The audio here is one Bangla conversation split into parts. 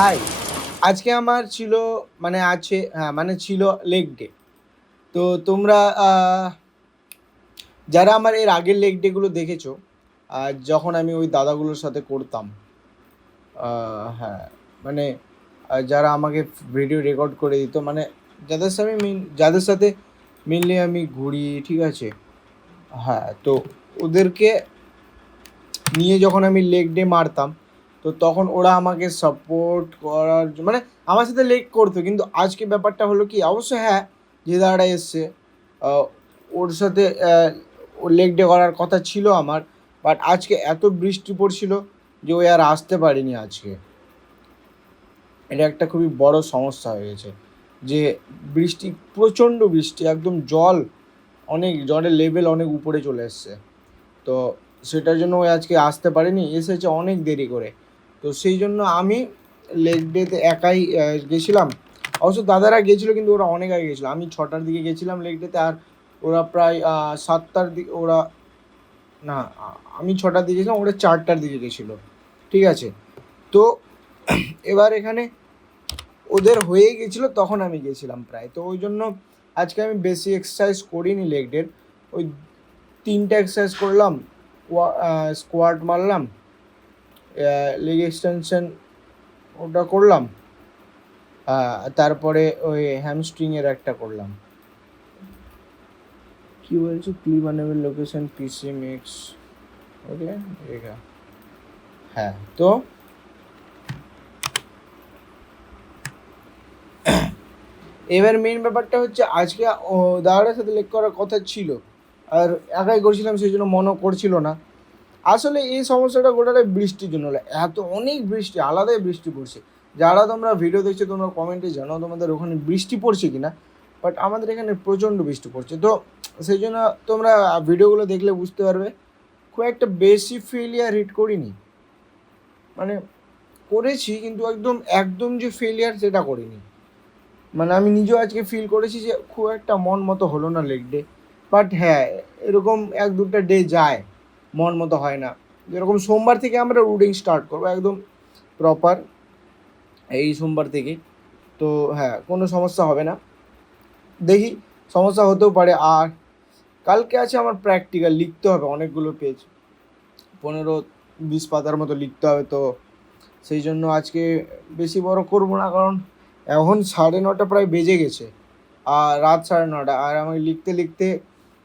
হাই, আজকে আমার ছিল ছিল লেগ ডে। তো তোমরা যারা আমার এর আগের লেগ ডেগুলো দেখেছো, যখন আমি ওই দাদাগুলোর সাথে করতাম, হ্যাঁ, মানে যারা আমাকে ভিডিও রেকর্ড করে দিত, মানে যাদের সাথে মেনলি আমি ঘুরি, ঠিক আছে? হ্যাঁ, তো ওদেরকে নিয়ে যখন আমি লেগ ডে মারতাম, তো তখন ওরা আমাকে সাপোর্ট করার মানে আমার সাথে লেগ করতো। কিন্তু আজকে ব্যাপারটা হলো কি, অবশ্য হ্যাঁ, যে দাদাটা এসছে, ওর সাথে ওর লেগ ডে করার কথা ছিল আমার। বাট আজকে এত বৃষ্টি পড়ছিল যে ও আর আসতে পারিনি আজকে। এটা একটা খুবই বড় সমস্যা হয়ে গেছে যে বৃষ্টি, প্রচণ্ড বৃষ্টি, একদম জলের লেভেল অনেক উপরে চলে এসছে। তো সেটার জন্য ওই আজকে আসতে পারেনি, এসেছে অনেক দেরি করে। তো সেই জন্য আমি লেগ ডেতে একাই গেছিলাম। অবশ্য দাদারা গেছিলো, কিন্তু ওরা অনেক আগে গেছিলো। আমি 6টার দিকে গেছিলাম লেগ ডেতে, আর ওরা প্রায় 7টার দিকে, না, আমি 6টার দিকে গেছিলাম, ওরা 4টার দিকে গেছিলো, ঠিক আছে? তো এবার এখানে ওদের হয়ে গেছিলো, তখন আমি গেছিলাম প্রায়। তো ওই জন্য আজকে আমি বেশি এক্সারসাইজ করিনি লেগ ডের। ওই 3টা এক্সারসাইজ করলাম, স্কোয়াট মারলাম, লেগ এক্সটেনশন ওটা করলাম, তারপরে ওই হ্যামস্ট্রিংয়ের একটা করলাম। কি বলছি, ক্লিপ আনেবল লোকেশন পিসি মিক্স, ওকে, হ্যাঁ। তো এবার মেন ব্যাপারটা হচ্ছে, আজকে দাদার সাথে লেগ করার কথা ছিল, আর একাই করছিলাম, সেই জন্য মনও করছিল না। আসলে এই সমস্যাটা গোটাটাই বৃষ্টির জন্য হলো। অনেক বৃষ্টি, আলাদাই বৃষ্টি পড়ছে। যারা তোমরা ভিডিও দেখছো, তোমরা কমেন্টে জানাও তোমাদের ওখানে বৃষ্টি পড়ছে কিনা। বাট আমাদের এখানে প্রচণ্ড বৃষ্টি পড়ছে। তো সেই জন্য তোমরা ভিডিওগুলো দেখলে বুঝতে পারবে, খুব একটা বেশি ফেলিয়ার হিট করিনি। মানে করেছি, কিন্তু একদম একদম যে ফেলিয়ার সেটা করিনি। মানে আমি নিজেও আজকে ফিল করেছি যে খুব একটা মন মতো হলো না লেগ ডে। বাট হ্যাঁ, এরকম 1-2টা ডে যায়, মন মতো হয় না। যেরকম সোমবার থেকে আমরা রুটিন স্টার্ট করবো একদম প্রপার, এই সোমবার থেকে। তো হ্যাঁ, কোনো সমস্যা হবে না। দেখি, সমস্যা হতেও পারে। আর কালকে আছে আমার প্র্যাকটিক্যাল, লিখতে হবে অনেকগুলো পেজ, 15-20 পাতার মতো লিখতে হবে। তো সেই জন্য আজকে বেশি বড় করবো না, কারণ এখন 9:30 প্রায় বেজে গেছে, আর রাত 9:30। আর আমাকে লিখতে লিখতে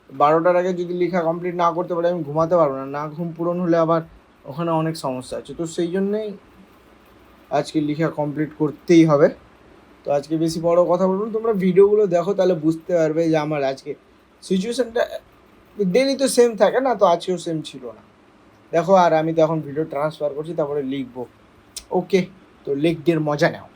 12টার আগে যদি লেখা কমপ্লিট না করতে পারি, আমি ঘুমাতে পারবো না। ঘুম পূরণ হলে আবার ওখানে অনেক সমস্যা আছে। তো সেই জন্যেই আজকে লেখা কমপ্লিট করতেই হবে। তো আজকে বেশি বড় কথা বলবো না, তোমরা ভিডিওগুলো দেখো, তাহলে বুঝতে পারবে যে আমার আজকে সিচুয়েশানটা ডেলি তো সেম থাকে না, তো আজকেও সেম ছিল না। দেখো, আর আমি তো এখন ভিডিও ট্রান্সফার করছি, তারপরে লিখবো। ওকে, তো লেগ ডের মজা নাও।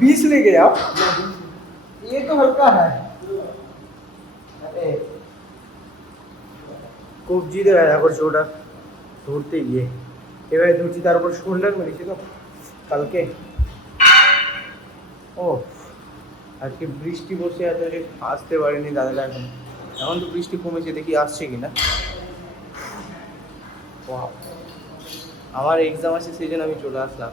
बीस लेके आओ, ये तो हल्का है। কবজিতে ব্যথা করছে, ওটা ধরতে গিয়ে এবারে ধরছি, তার উপর শোল্ডার মেরেছি তো কালকে। ও, আজকে বৃষ্টি বসে এত আসতে পারেনি দাদাটা। এখন এখন তো বৃষ্টি কমেছে, দেখি আসছে কিনা। ও ওয়াও, আমার এক্সাম আছে সেই জন্য আমি চলে আসলাম।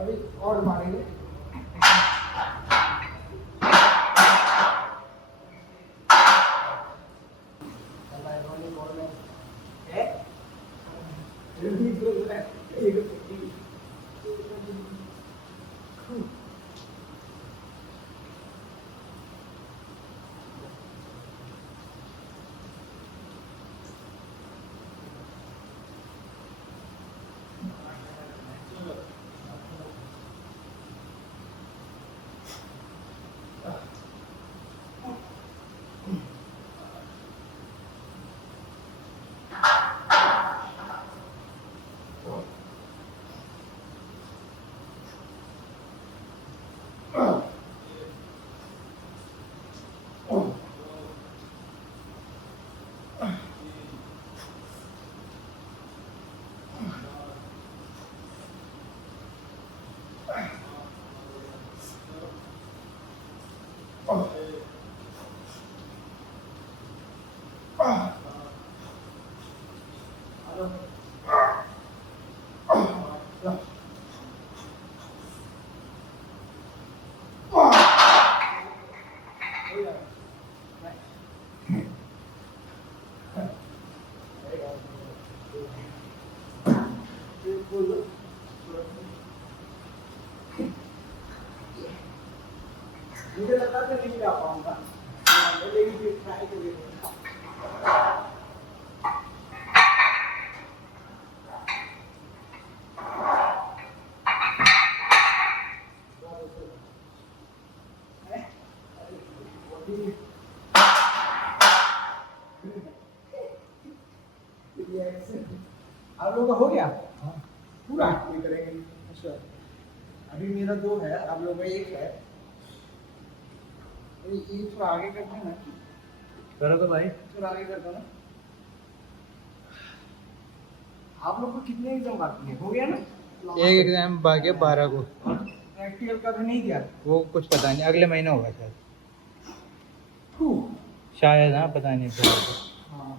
अभी और मारेंगे। मुझे लगा था नहीं जा पाऊंगा, लेकिन फिर ट्राई करिए। आप लोग का हो गया पूरा? करेंगे। अच्छा, अभी मेरा 2 है, आप लोग का 1 है। ये थोड़ा आगे करते हैं ना, करो तो भाई। थोड़ा आगे कर दो ना। आप लोग को कितने एग्जाम बाकी है? हो गया ना? एक एग्जाम बाकी है 12 को। प्रैक्टिकल का भी नहीं दिया? वो कुछ पता नहीं, अगले महीने होगा शायद। फू। शायद, हाँ पता नहीं तो। हाँ।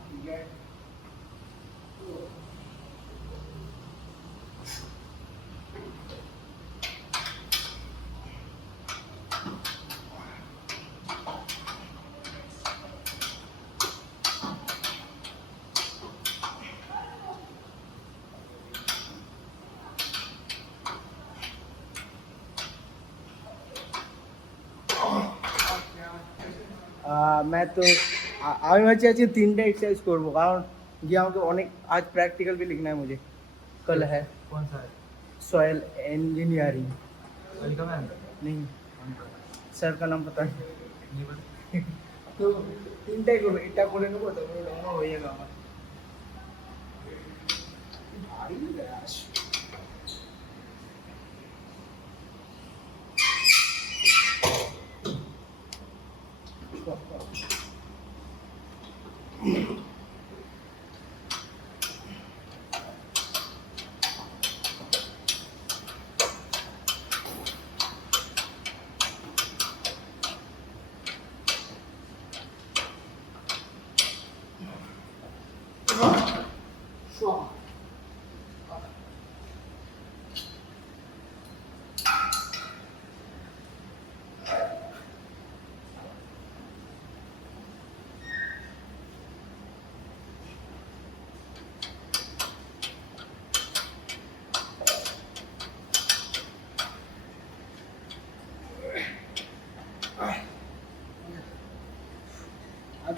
ठीक है। मैं तो আমি ভাবছি আজকে 3টা এক্সারসাইজ করবো, কারণ গিয়ে আমাকে অনেক আজ প্র্যাকটিক্যাল भी लिखना है मुझे, कल है कौन सा है? Soil engineering. Welcome ma'am. नहीं, স্যার का नाम पता नहीं। नहीं पता। তো 3টাই করবো, এটা করে নেবো তারপরে রওনা হয়ে যাবে আমার। ভারী ব্যাস।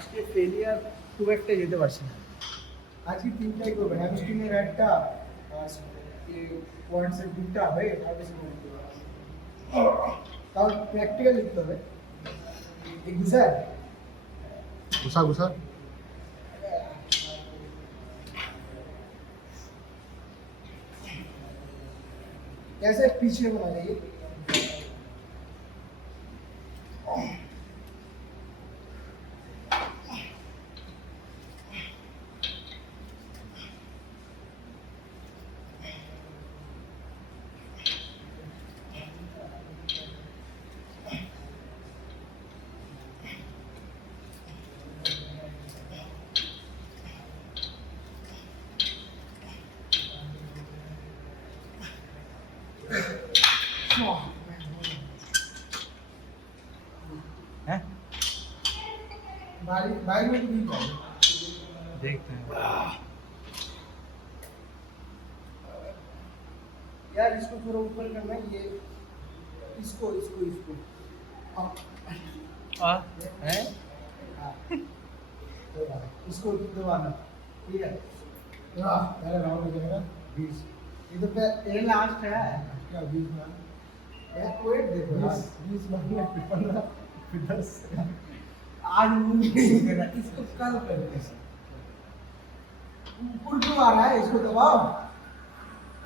আজকে ফেলিয়ার খুব একটা যেতে পারছি না। আজকে তিনটাই করবে হ্যামস্ট্রিংয়ের একটা পয়েন্টসের দুটা হয়ে আর বেশি করতে হবে। তাও প্র্যাকটিক্যাল লিখতে হবে एक दूसरा घुसा घुसा कैसे पीछे बना लेंगे हैं? भाई भाई में तो नहीं जाए देखते हैं। यार इसको थोड़ा ऊपर करना है ये इसको इसको इसको हैं? हाँ। इसको दबाना ठीक है पहले राउंड हो जाएगा 20 ये तो ये लास्ट है क्या 20 में यार वेट देखो 20 में 15 फिर 10 आज मूव नहीं करना इसको कल करते हैं ऊपर क्यों आ रहा है इसको दबाओ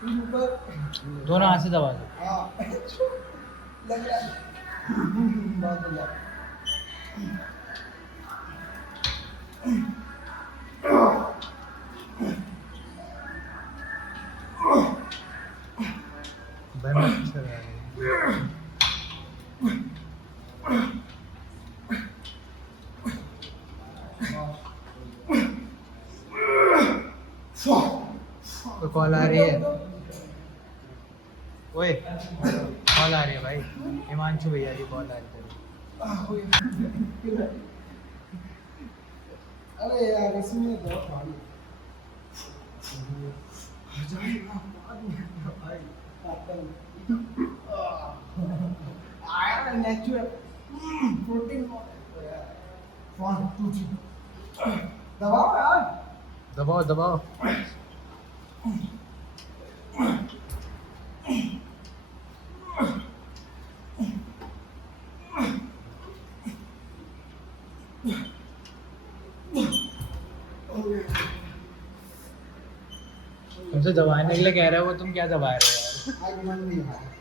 फिर ऊपर दोनों हाथ से दबा दो। हाँ लग रहा है बहुत बढ़िया बैठ चल रहा है। तो कॉल आ रही है। ओए कॉल आ रही है भाई, हिमांशु भैया की कॉल आ रही है। अरे यार इसमें बहुत भारी आया नेचुरल प्रोटीन 1 2 3 दबाओ यार दबाओ दबाओ। तुमसे दबाने के लिए कह रहे हो, तुम क्या दबा रहे हो यार? आज मन नहीं है